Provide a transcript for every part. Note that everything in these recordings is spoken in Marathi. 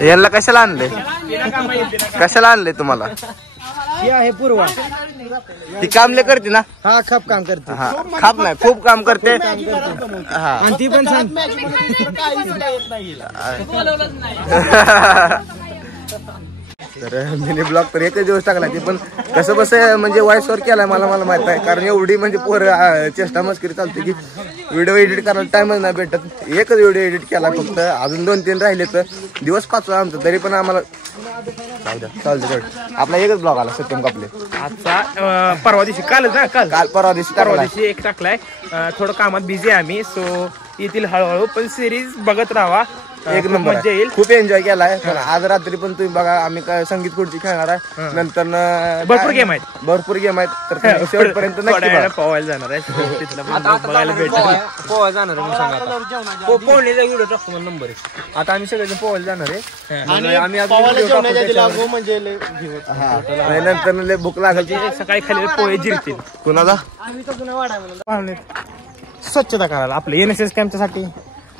यांना कशाला आणले कशाला आणले तुम्हाला? ही आहे पूर्वा, ती कामले करते ना? हा खाप काम करते. हा खाप नाही खूप काम करते. हा आणि ती पण सांग तर मिनी ब्लॉग तर एकच दिवस टाकला ती पण कसं बसं म्हणजे वॉइस वर केलाय मला माहित आहे. कारण एवढी म्हणजे पोरं चेष्टा मस्करी चालते की व्हिडिओ एडिट करायला टाइमच नाही भेटत. एकच व्हिडिओ एडिट केला फक्त, अजून 2-3 राहिले तर दिवस पाचवा आमचा. तरी पण आम्हाला चालतं आपला एकच ब्लॉग आला सत्यम कापले. आजचा परवा दिवशी कालच ना काल परवा दिवशी एक टाकलाय. थोडं कामात बिझी आहे आम्ही, सो येतील हळूहळू. पण सिरीज बघत राहा, एक नंबर मजा येईल. खूप एन्जॉय केलाय. पण आज रात्री पण तुम्ही बघा आम्ही काय संगीत खुर्ची खेळणार आहे. नंतर भरपूर गेम आहेत तर शेवटपर्यंत नक्की बघा. पोहायला जाणार आहे, बघायला भेटेल. पोहायला जाणार आहे. पोहण्याचा व्हिडिओ टाकतो मला नंबर आहे. आता आम्ही सगळे पोहायला जाणार आहे. आम्ही नंतर लय भूक लागली. सकाळी खाली पोहे जिरतील. कुणाला स्वच्छता करायला आपल्या NSS कॅम्पच्यासाठी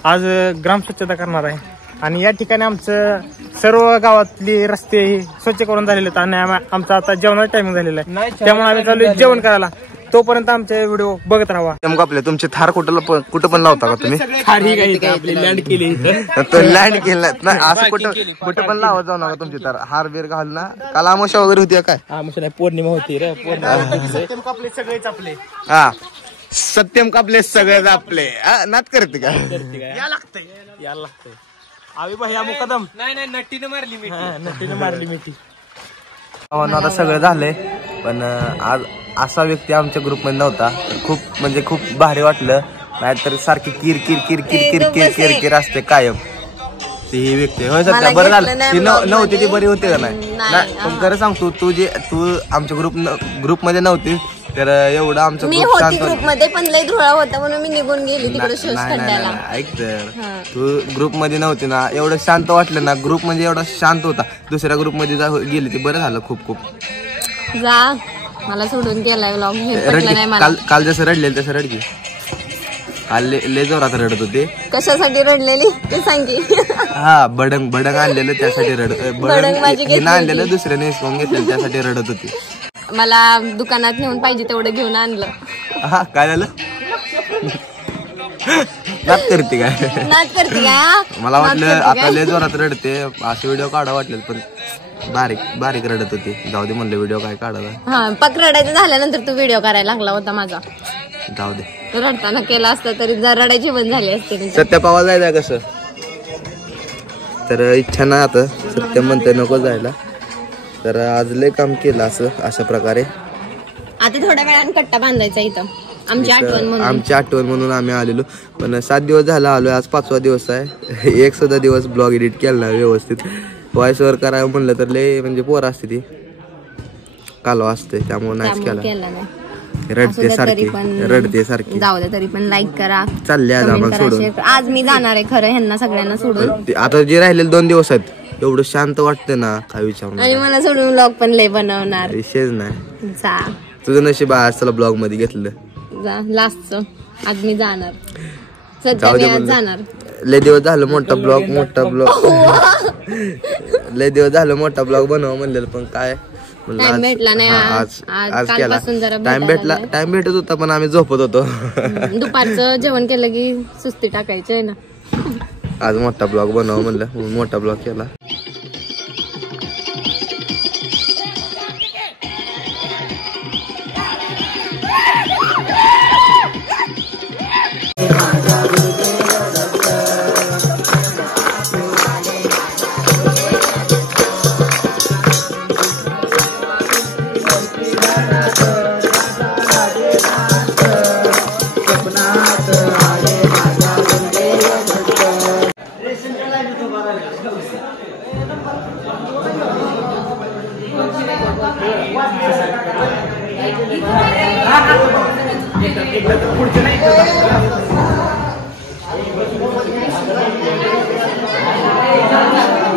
आज ग्राम स्वच्छता करणार आहे. आणि या ठिकाणी आमचं सर्व गावातली रस्ते स्वच्छ करून झालेले आहेत. आणि आमचा आता जेवणाचा टायमिंग झालेला आहे, त्यामुळे आम्ही चालू जेवण करायला. तोपर्यंत आमचे व्हिडिओ बघत राहा. आपले तुमचे थार कुठं पण लावता का तुम्ही? लँड केली लँड केलं नाही असं कुठं पण लावत जाऊ नका तुमची तार. हार बीर घाल ना. काल आमोशा वगैरे होती काय? पौर्णिमा होती रे. सगळेच आपले. हा सत्यम कापले सगळेच आपले. नात करते का? याला लागतंय आवी भैया मुकदम. नाही नट्टीने मारली मिठी. आता सगळं झालंय. पण आज असा व्यक्ती आमच्या ग्रुपमध्ये नव्हता. खूप म्हणजे खूप भारी वाटलं. नाहीतर सारखी किर किर किर किर किर किर किर किर असते कायम ती व्यक्ती. होय सत्या बरं झालं ती नव्हती ती बरी होती का नाही? पण खरं सांगतो तू आमच्या ग्रुपमध्ये नव्हती तर एवढं आमचं मी होती ग्रुप मध्ये, पण लय धुळा होता म्हणून मी निघून गेली तिकडे शोष खड्ड्याला. ऐक तर तू ग्रुप मध्ये नव्हती ना, एवढं शांत वाटलं ना. ग्रुप म्हणजे एवढा शांत होता. दुसऱ्या ग्रुप मध्ये गेली ती बरं झालं. खूप जा मला सोडून गेलाय व्लॉग. काल जसं रडलेलं तसं रडकी. काल लय जोरात रडत होते. कशासाठी रडलेली ते सांगी. हा बडंग आणलेलं त्यासाठी बडंग आणलेलं दुसऱ्याने हिसकावून घेतलेलं त्यासाठी रडत होती. मला दुकानात नेऊन पाहिजे तेवढं घेऊन आणलं. हा काय झालं? नात करते काय? मला वाटलं आता लय जोरात रडते असे व्हिडिओ काढा वाटले, पण बारीक रडत होती. जाऊ दे म्हणलं व्हिडिओ काय काढायला. हा पक रडायचं झाल्यानंतर तू व्हिडिओ करायला लागला होता माझा. जाऊ दे रडताना केला असता तरी जर रडायची बंद झाली असते. सत्य पावा जायला कसं तर इच्छा नाही आता. सत्य म्हणते नको जायला. तर आज लय काम केलं अशा प्रकारे. आता थोड्या वेळाने कट्टा बांधायचा इथं आमची आठवण म्हणून आम्ही आलेलो. पण 7 दिवस झाला आलोय. आज 5वा दिवस आहे. एक सुद्धा दिवस ब्लॉग एडिट केला नाही व्यवस्थित. व्हॉइस ओव्हर करायला म्हणलं तर लय म्हणजे पोर असते ती कालवा असते, त्यामुळे नाहीच केला. रडते सारखी. जाऊ दे तरी पण लाईक करा. चालले आज आम्हाला सोडून. आज मी जाणार आहे खरं ह्यांना सगळ्यांना सोडून. आता जे राहिलेले 2 दिवस आहेत एवढं शांत वाटतं ना काय विचारू. आणि मला सोडून ब्लॉग पण लय बनवणार. विषयच नाही. जा तुझं नशीब आज चला ब्लॉग मध्ये घेतलं. जा लास्टचं आज मी जाणार. सध्या मी आज जाणार. लय दिवस झालं मोठा ब्लॉग लय दिवस झालं मोठा ब्लॉग बनवा म्हणलेलं, पण काय टाइम भेटला नाही. आज केला. टाइम भेटत होता पण आम्ही झोपत होतो. दुपारचं जेवण केलं की सुस्ती टाकायची आहे ना. आज मोठा ब्लॉग बनवा म्हणलं, मोठा ब्लॉग केला.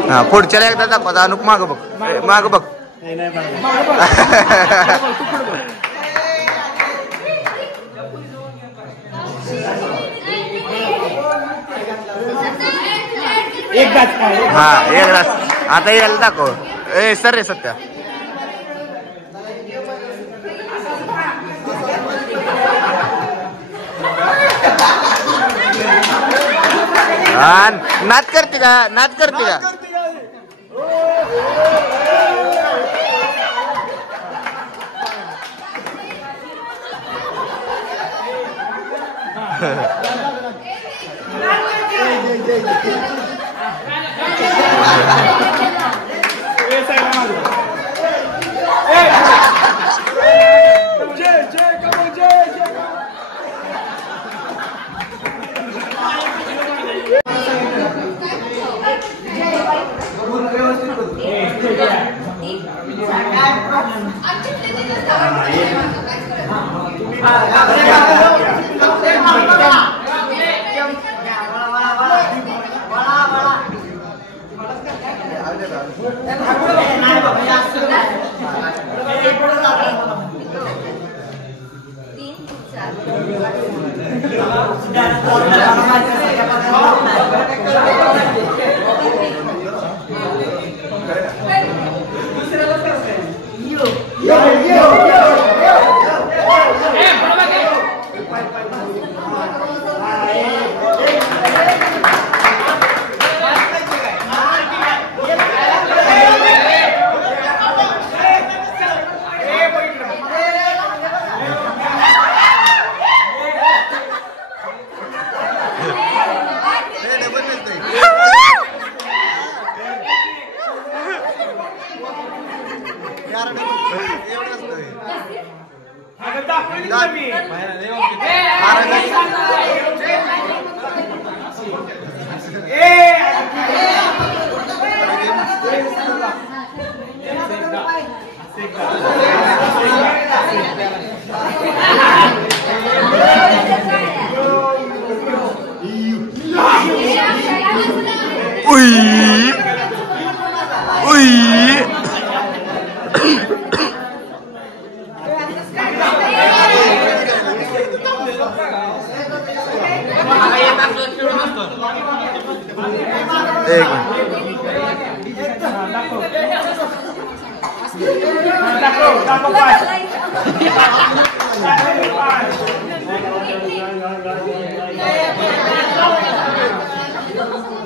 हा पुढच्याला एकदा दाखवा. अनुक माग बघ. हा एकदाच. आता याला दाखव. ए सर रे सत्या. नाच करते का? नाच करते का?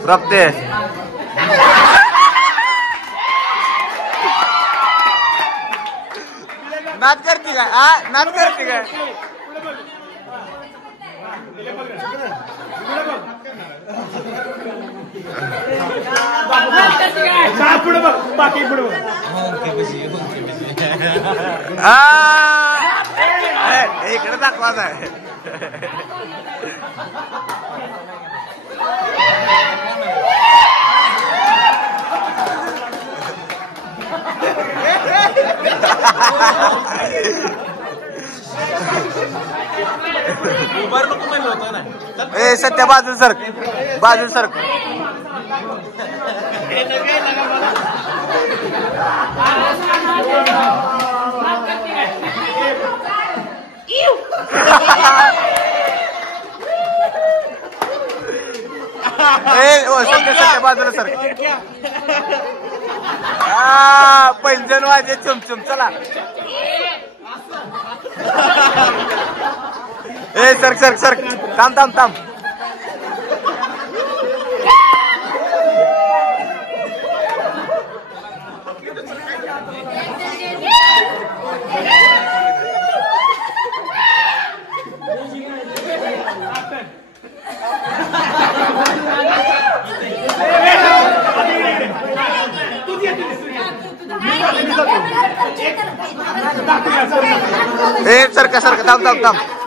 रखते नाच करते का? नाच करते का? इकडे दाखवायचं आहे. ए सत्या बाजू सर, बाजू सर. सत्या सत्या बाजूला सर. पैंजण वाजे चुमचुम. चला ए सर सर सर. थांब थांब थांब. ए सरका सरका. थांब थांब थांब.